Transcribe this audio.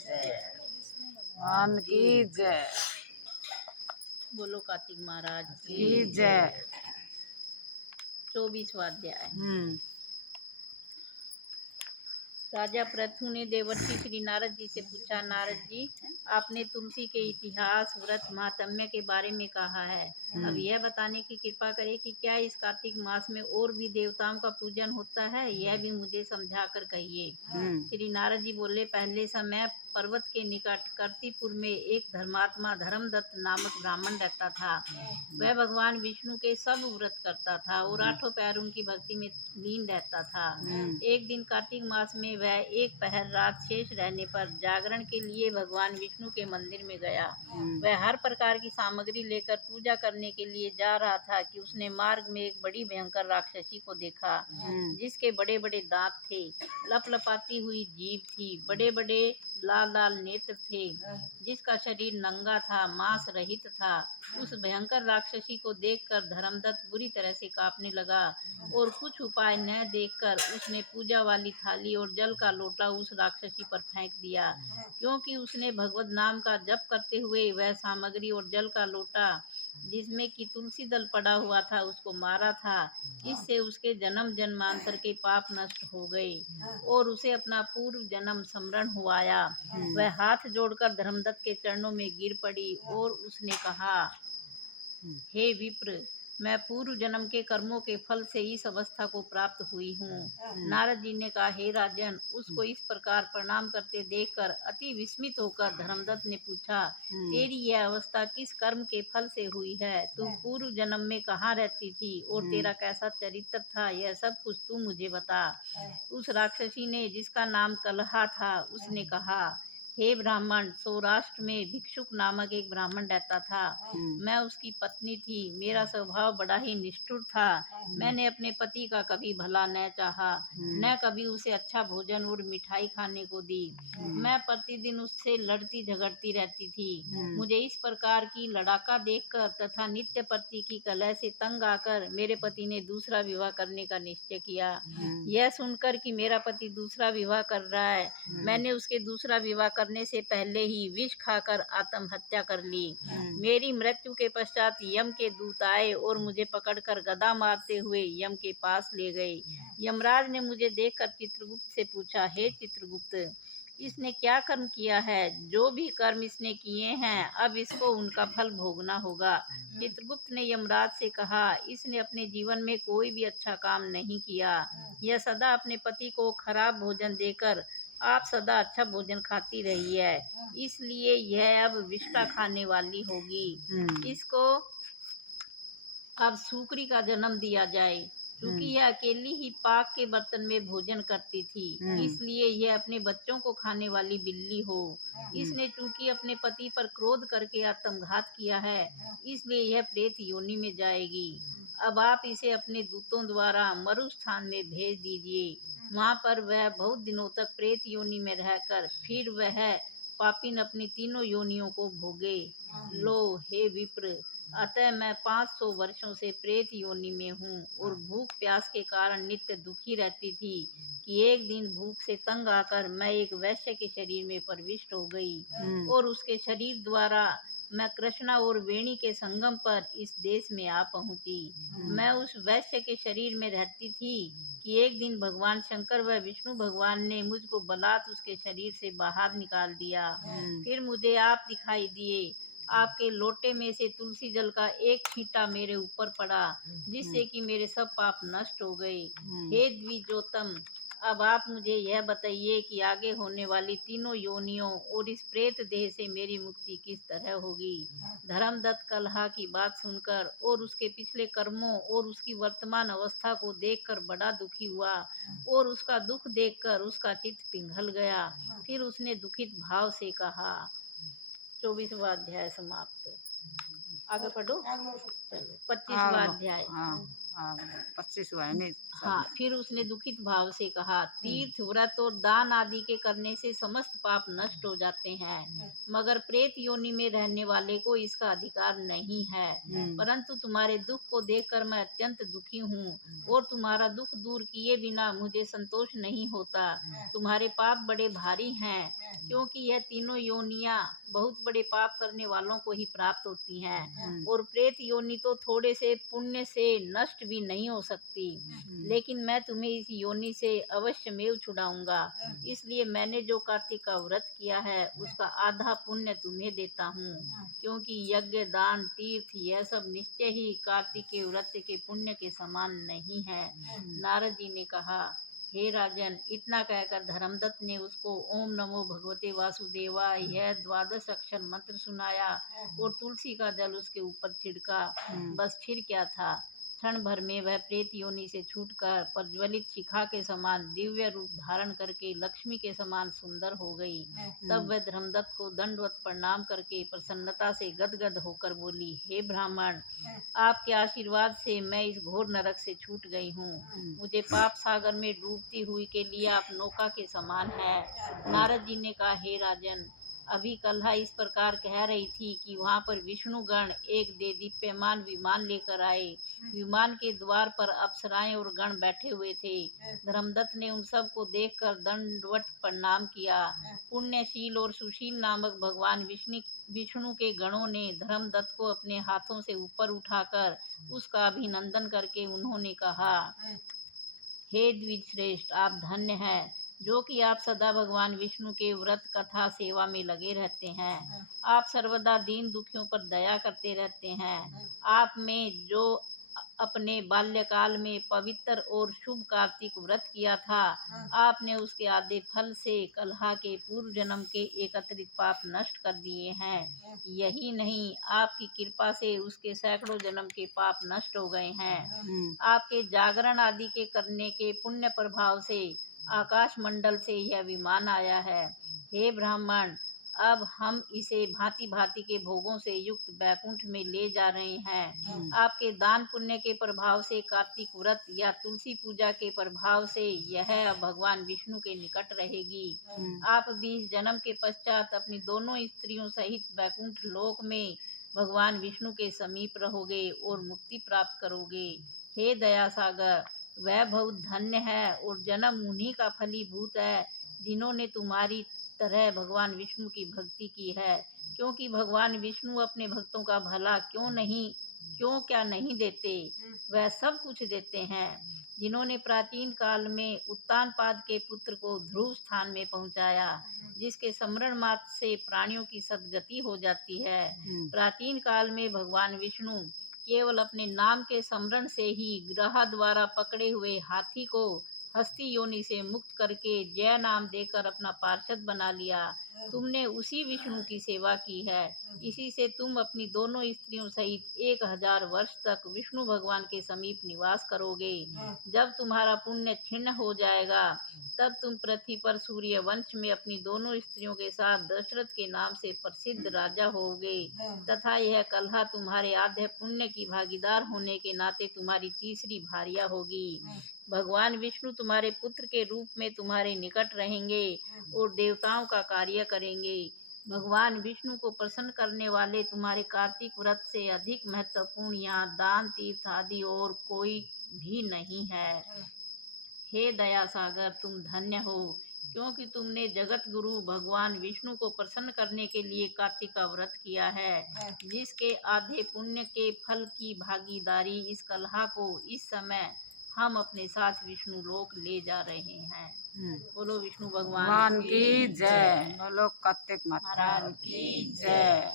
जय। भगवान की जय। बोलो कार्तिक महाराज की जय। 24वां अध्याय। राजा पृथु ने देवर्षि श्री नारद जी से पूछा, नारद जी, आपने तुलसी के इतिहास, व्रत, महात्म्य के बारे में कहा है। अब यह बताने की कृपा करें कि क्या इस कार्तिक मास में और भी देवताओं का पूजन होता है, यह भी मुझे समझा कर कहिए। श्री नारद जी बोले, पहले समय पर्वत के निकट कर्तिपुर में एक धर्मात्मा धर्मदत्त नामक ब्राह्मण रहता था। वह भगवान विष्णु के सब व्रत करता था और 8 पैरों की भक्ति में लीन रहता था। एक दिन कार्तिक मास में वह एक पहर रात शेष रहने पर जागरण के लिए भगवान विष्णु के मंदिर में गया। वह हर प्रकार की सामग्री लेकर पूजा करने के लिए जा रहा था कि उसने मार्ग में एक बड़ी भयंकर राक्षसी को देखा, जिसके बड़े बड़े दांत थे, लपलपाती हुई जीभ थी, बड़े बड़े लाल लाल नेत्र थे, जिसका शरीर नंगा था, मांस रहित था। उस भयंकर राक्षसी को देखकर धर्मदत्त बुरी तरह से कांपने लगा और कुछ उपाय न देखकर उसने पूजा वाली थाली और जल का लोटा उस राक्षसी पर फेंक दिया। क्योंकि उसने भगवत नाम का जप करते हुए वह सामग्री और जल का लोटा जिसमें कि तुलसी दल पड़ा हुआ था उसको मारा था। इससे उसके जन्म जन्मांतर के पाप नष्ट हो गए और उसे अपना पूर्व जन्म स्मरण हुआया। वह हाथ जोड़कर धर्मदत्त के चरणों में गिर पड़ी और उसने कहा, हे विप्र, मैं पूर्व जन्म के कर्मों के फल से इस अवस्था को प्राप्त हुई हूँ। नारद जी ने कहा, हे राजन, उसको इस प्रकार प्रणाम करते देखकर अति विस्मित होकर धर्मदत्त ने पूछा, तेरी यह अवस्था किस कर्म के फल से हुई है? तू पूर्व जन्म में कहाँ रहती थी और तेरा कैसा चरित्र था, यह सब कुछ तू मुझे बता। उस राक्षसी ने, जिसका नाम कलहा था, उसने कहा, हे ब्राह्मण, सौराष्ट्र में भिक्षुक नामक एक ब्राह्मण रहता था। मैं उसकी पत्नी थी। मेरा स्वभाव बड़ा ही निष्ठुर था। मैंने अपने पति का कभी भला न चाहा, न कभी उसे अच्छा भोजन और मिठाई खाने को दी। मैं प्रतिदिन उससे लड़ती झगड़ती रहती थी। मुझे इस प्रकार की लड़ाका देखकर तथा नित्य पति की कलह से तंग आकर मेरे पति ने दूसरा विवाह करने का निश्चय किया। यह सुनकर कि मेरा पति दूसरा विवाह कर रहा है, मैंने उसके दूसरा विवाह करने से पहले ही विष खाकर आत्महत्या कर ली। मेरी मृत्यु के पश्चात यम के दूत आए और मुझे पकड़कर गदा मारते हुए यम के पास ले गए। यमराज ने मुझे देखकर चित्रगुप्त से पूछा, हे चित्रगुप्त, इसने क्या कर्म किया है? जो भी कर्म इसने किए हैं अब इसको उनका फल भोगना होगा। चित्रगुप्त ने यमराज से कहा, इसने अपने जीवन में कोई भी अच्छा काम नहीं किया। यह सदा अपने पति को खराब भोजन देकर आप सदा अच्छा भोजन खाती रही है, इसलिए यह अब विष्टा खाने वाली होगी। इसको अब सूकरी का जन्म दिया जाए। क्योंकि यह अकेली ही पाक के बर्तन में भोजन करती थी, इसलिए यह अपने बच्चों को खाने वाली बिल्ली हो। इसने चूंकि अपने पति पर क्रोध करके आत्मघात किया है, इसलिए यह प्रेत योनि में जाएगी। अब आप इसे अपने दूतों द्वारा मरु स्थान में भेज दीजिए। वहाँ पर वह बहुत दिनों तक प्रेत योनि में रहकर फिर वह पापिन अपनी तीनों योनियों को भोगे। लो हे विप्र, अतः मैं 500 वर्षों से प्रेत योनि में हूँ और भूख प्यास के कारण नित्य दुखी रहती थी कि एक दिन भूख से तंग आकर मैं एक वैश्य के शरीर में प्रविष्ट हो गई और उसके शरीर द्वारा मैं कृष्णा और वेणी के संगम पर इस देश में आ पहुंची। मैं उस वैश्य के शरीर में रहती थी कि एक दिन भगवान शंकर व विष्णु भगवान ने मुझको बलात् उसके शरीर से बाहर निकाल दिया। फिर मुझे आप दिखाई दिए। आपके लोटे में से तुलसी जल का एक छींटा मेरे ऊपर पड़ा, जिससे कि मेरे सब पाप नष्ट हो गए। हे द्विजोतम, अब आप मुझे यह बताइए कि आगे होने वाली तीनों योनियों और इस प्रेत देह से मेरी मुक्ति किस तरह होगी। धर्मदत्त कलहा की बात सुनकर और उसके पिछले कर्मों और उसकी वर्तमान अवस्था को देखकर बड़ा दुखी हुआ और उसका दुख देखकर उसका चित्त पिघल गया। फिर उसने दुखित भाव से कहा। 24वां अध्याय समाप्त। आगे पढ़ो। चलो 25वां अध्याय। हाँ 25 हुआ है नहीं हाँ, फिर उसने दुखित भाव से कहा, तीर्थ व्रत और दान आदि के करने से समस्त पाप नष्ट हो जाते हैं, मगर प्रेत योनि में रहने वाले को इसका अधिकार नहीं है। परंतु तुम्हारे दुख को देखकर मैं अत्यंत दुखी हूँ और तुम्हारा दुख दूर किए बिना मुझे संतोष नहीं होता। तुम्हारे पाप बड़े भारी हैं, क्योंकि यह तीनों योनियाँ बहुत बड़े पाप करने वालों को ही प्राप्त होती हैं, और प्रेत योनि तो थोड़े से पुण्य से नष्ट भी नहीं हो सकती। लेकिन मैं तुम्हें इस योनि से अवश्यमेव छुड़ाऊंगा। इसलिए मैंने जो कार्तिक का व्रत किया है उसका आधा पुण्य तुम्हें देता हूँ, क्योंकि यज्ञ दान तीर्थ यह सब निश्चय ही कार्तिक के व्रत के पुण्य के समान नहीं है। नारद जी ने कहा, हे राजन, इतना कहकर धर्मदत्त ने उसको ओम नमो भगवते वासुदेवाय यह 12 अक्षर मंत्र सुनाया और तुलसी का जल उसके ऊपर छिड़का। बस फिर क्या था, क्षण भर में वह प्रेत योनि से छूटकर प्रज्वलित शिखा के समान दिव्य रूप धारण करके लक्ष्मी के समान सुंदर हो गई। तब वह धर्मदत्त को दंडवत प्रणाम करके प्रसन्नता से गदगद होकर बोली, हे ब्राह्मण, आपके आशीर्वाद से मैं इस घोर नरक से छूट गई हूँ। मुझे पाप सागर में डूबती हुई के लिए आप नौका के समान है। नारद जी ने कहा, हे राजन, अभी कल्हा इस प्रकार कह रही थी कि वहाँ पर विष्णुगण एक देदीप्यमान विमान लेकर आए। विमान के द्वार पर अप्सराएं और गण बैठे हुए थे। धर्मदत्त ने उन सब को देखकर दंडवत प्रणाम किया। पुण्यशील और सुशील नामक भगवान विष्णु के गणों ने धर्मदत्त को अपने हाथों से ऊपर उठाकर उसका अभिनंदन करके उन्होंने कहा, हे द्विजश्रेष्ठ, आप धन्य हैं, जो कि आप सदा भगवान विष्णु के व्रत कथा सेवा में लगे रहते हैं। आप सर्वदा दीन दुखियों पर दया करते रहते हैं। आप में जो अपने बाल्यकाल में पवित्र और शुभ कार्तिक व्रत किया था, आपने उसके आधे फल से कलहा के पूर्व जन्म के एकत्रित पाप नष्ट कर दिए हैं। यही नहीं, आपकी कृपा से उसके सैकड़ों जन्म के पाप नष्ट हो गए हैं। आपके जागरण आदि के करने के पुण्य प्रभाव से आकाश मंडल से यह विमान आया है। हे ब्राह्मण, अब हम इसे भांति भांति के भोगों से युक्त बैकुंठ में ले जा रहे हैं। आपके दान पुण्य के प्रभाव से कार्तिक व्रत या तुलसी पूजा के प्रभाव से यह अब भगवान विष्णु के निकट रहेगी। आप 20 जन्म के पश्चात अपनी दोनों स्त्रियों सहित बैकुंठ लोक में भगवान विष्णु के समीप रहोगे और मुक्ति प्राप्त करोगे। हे दया सागर, वह बहुत धन्य है और जन्म उन्हीं का फलीभूत है जिन्होंने तुम्हारी तरह भगवान विष्णु की भक्ति की है, क्योंकि भगवान विष्णु अपने भक्तों का भला क्यों क्या नहीं देते, वह सब कुछ देते हैं। जिन्होंने प्राचीन काल में उत्तानपाद के पुत्र को ध्रुव स्थान में पहुंचाया, जिसके स्मरण मात्र से प्राणियों की सद्गति हो जाती है। प्राचीन काल में भगवान विष्णु केवल अपने नाम के स्मरण से ही ग्रह द्वारा पकड़े हुए हाथी को हस्ती योनि से मुक्त करके जय नाम देकर अपना पार्षद बना लिया। तुमने उसी विष्णु की सेवा की है, इसी से तुम अपनी दोनों स्त्रियों सहित 1000 वर्ष तक विष्णु भगवान के समीप निवास करोगे। जब तुम्हारा पुण्य क्षीण हो जाएगा, तब तुम पृथ्वी पर सूर्य वंश में अपनी दोनों स्त्रियों के साथ दशरथ के नाम से प्रसिद्ध राजा होगे, तथा यह कलहा तुम्हारे आधे पुण्य की भागीदार होने के नाते तुम्हारी तीसरी भार्या होगी। भगवान विष्णु तुम्हारे पुत्र के रूप में तुम्हारे निकट रहेंगे और देवताओं का कार्य करेंगे। भगवान विष्णु को प्रसन्न करने वाले तुम्हारे कार्तिक व्रत से अधिक महत्वपूर्ण यहाँ दान तीर्थ आदि और कोई भी नहीं है। हे दया सागर, तुम धन्य हो, क्योंकि तुमने जगत गुरु भगवान विष्णु को प्रसन्न करने के लिए कार्तिक का व्रत किया है, जिसके आधे पुण्य के फल की भागीदारी इस कलहा को इस समय हम अपने साथ विष्णु लोक ले जा रहे हैं। बोलो विष्णु भगवान की जय। बोलो कार्तिक माता महाराज की जय।